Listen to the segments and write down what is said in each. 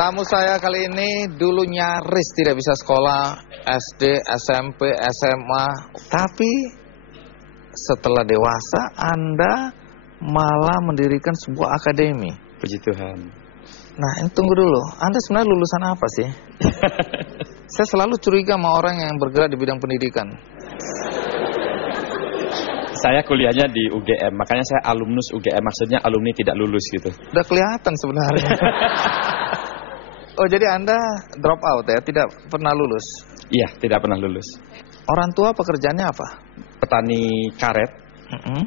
Tamu saya kali ini dulu nyaris tidak bisa sekolah SD, SMP, SMA. Tapi setelah dewasa Anda malah mendirikan sebuah akademi. Puji Tuhan. Nah, ini tunggu dulu. Anda sebenarnya lulusan apa sih? Saya selalu curiga sama orang yang bergerak di bidang pendidikan. Saya kuliahnya di UGM, makanya saya alumnus UGM, maksudnya alumni tidak lulus gitu. Udah kelihatan sebenarnya. Oh, jadi Anda drop out ya, tidak pernah lulus? Iya, tidak pernah lulus. Orang tua pekerjaannya apa? Petani karet,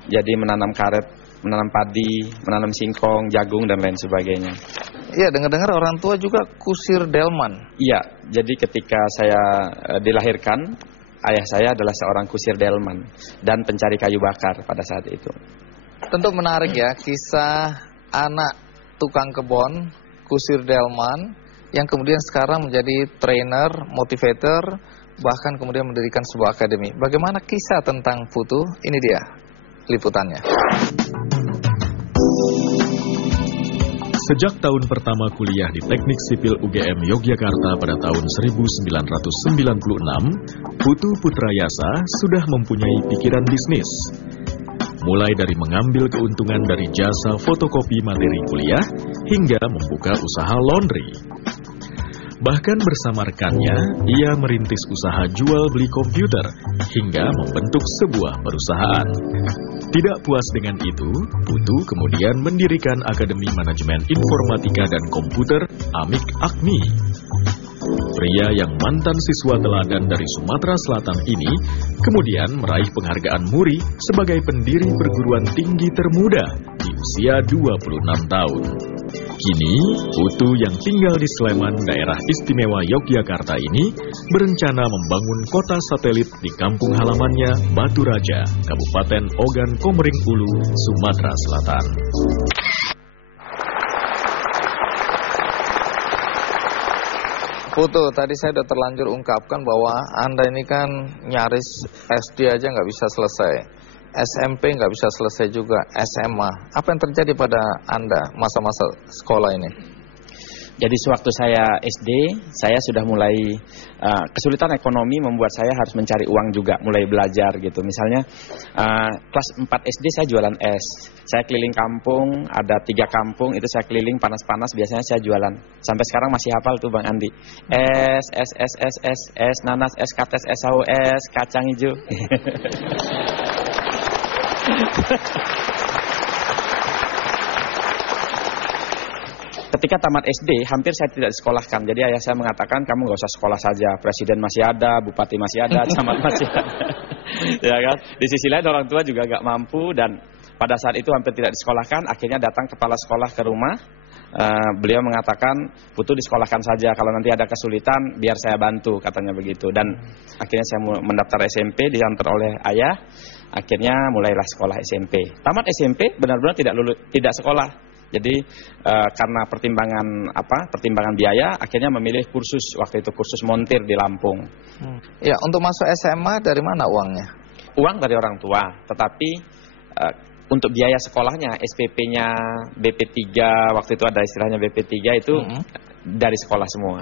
jadi menanam karet, menanam padi, menanam singkong, jagung, dan lain sebagainya. Iya, dengar-dengar orang tua juga kusir delman. Iya, jadi ketika saya dilahirkan, ayah saya adalah seorang kusir delman dan pencari kayu bakar pada saat itu. Tentu menarik ya, kisah anak tukang kebon, kusir delman, yang kemudian sekarang menjadi trainer, motivator, bahkan kemudian mendirikan sebuah akademi. Bagaimana kisah tentang Putu? Ini dia liputannya. Sejak tahun pertama kuliah di Teknik Sipil UGM Yogyakarta pada tahun 1996, Putu Putrayasa sudah mempunyai pikiran bisnis. Mulai dari mengambil keuntungan dari jasa fotokopi materi kuliah hingga membuka usaha laundry. Bahkan bersama rekannya, ia merintis usaha jual beli komputer hingga membentuk sebuah perusahaan. Tidak puas dengan itu, Putu kemudian mendirikan Akademi Manajemen Informatika dan Komputer Amik Akmi. Pria yang mantan siswa teladan dari Sumatera Selatan ini kemudian meraih penghargaan MURI sebagai pendiri perguruan tinggi termuda di usia 26 tahun. Kini, Putu yang tinggal di Sleman, daerah istimewa Yogyakarta ini berencana membangun kota satelit di kampung halamannya Batu Raja, Kabupaten Ogan Komering Ulu, Sumatera Selatan. Putu, tadi saya sudah terlanjur ungkapkan bahwa Anda ini kan nyaris SD aja nggak bisa selesai. SMP nggak bisa selesai juga, SMA. Apa yang terjadi pada Anda masa-masa sekolah ini? Jadi sewaktu saya SD, saya sudah mulai kesulitan ekonomi membuat saya harus mencari uang juga, mulai belajar gitu. Misalnya kelas 4 SD saya jualan es. Saya keliling kampung, ada 3 kampung, itu saya keliling panas-panas, biasanya saya jualan. Sampai sekarang masih hafal tuh Bang Andi. Es nanas, es kates, es sawo, es kacang hijau. Ketika tamat SD, hampir saya tidak disekolahkan. Jadi ayah saya mengatakan, kamu nggak usah sekolah saja. Presiden masih ada, bupati masih ada, camat masih ada. Ya kan? Di sisi lain orang tua juga nggak mampu dan pada saat itu hampir tidak disekolahkan. Akhirnya datang kepala sekolah ke rumah. Beliau mengatakan, Putu disekolahkan saja. Kalau nanti ada kesulitan, biar saya bantu, katanya begitu. Dan akhirnya saya mendaftar SMP, diantar oleh ayah. Akhirnya mulailah sekolah SMP. Tamat SMP benar-benar tidak sekolah. Jadi karena pertimbangan biaya, akhirnya memilih kursus, waktu itu kursus montir di Lampung. Ya, untuk masuk SMA dari mana uangnya? Uang dari orang tua, tetapi untuk biaya sekolahnya, SPP-nya, BP3, waktu itu ada istilahnya BP3 itu dari sekolah semua.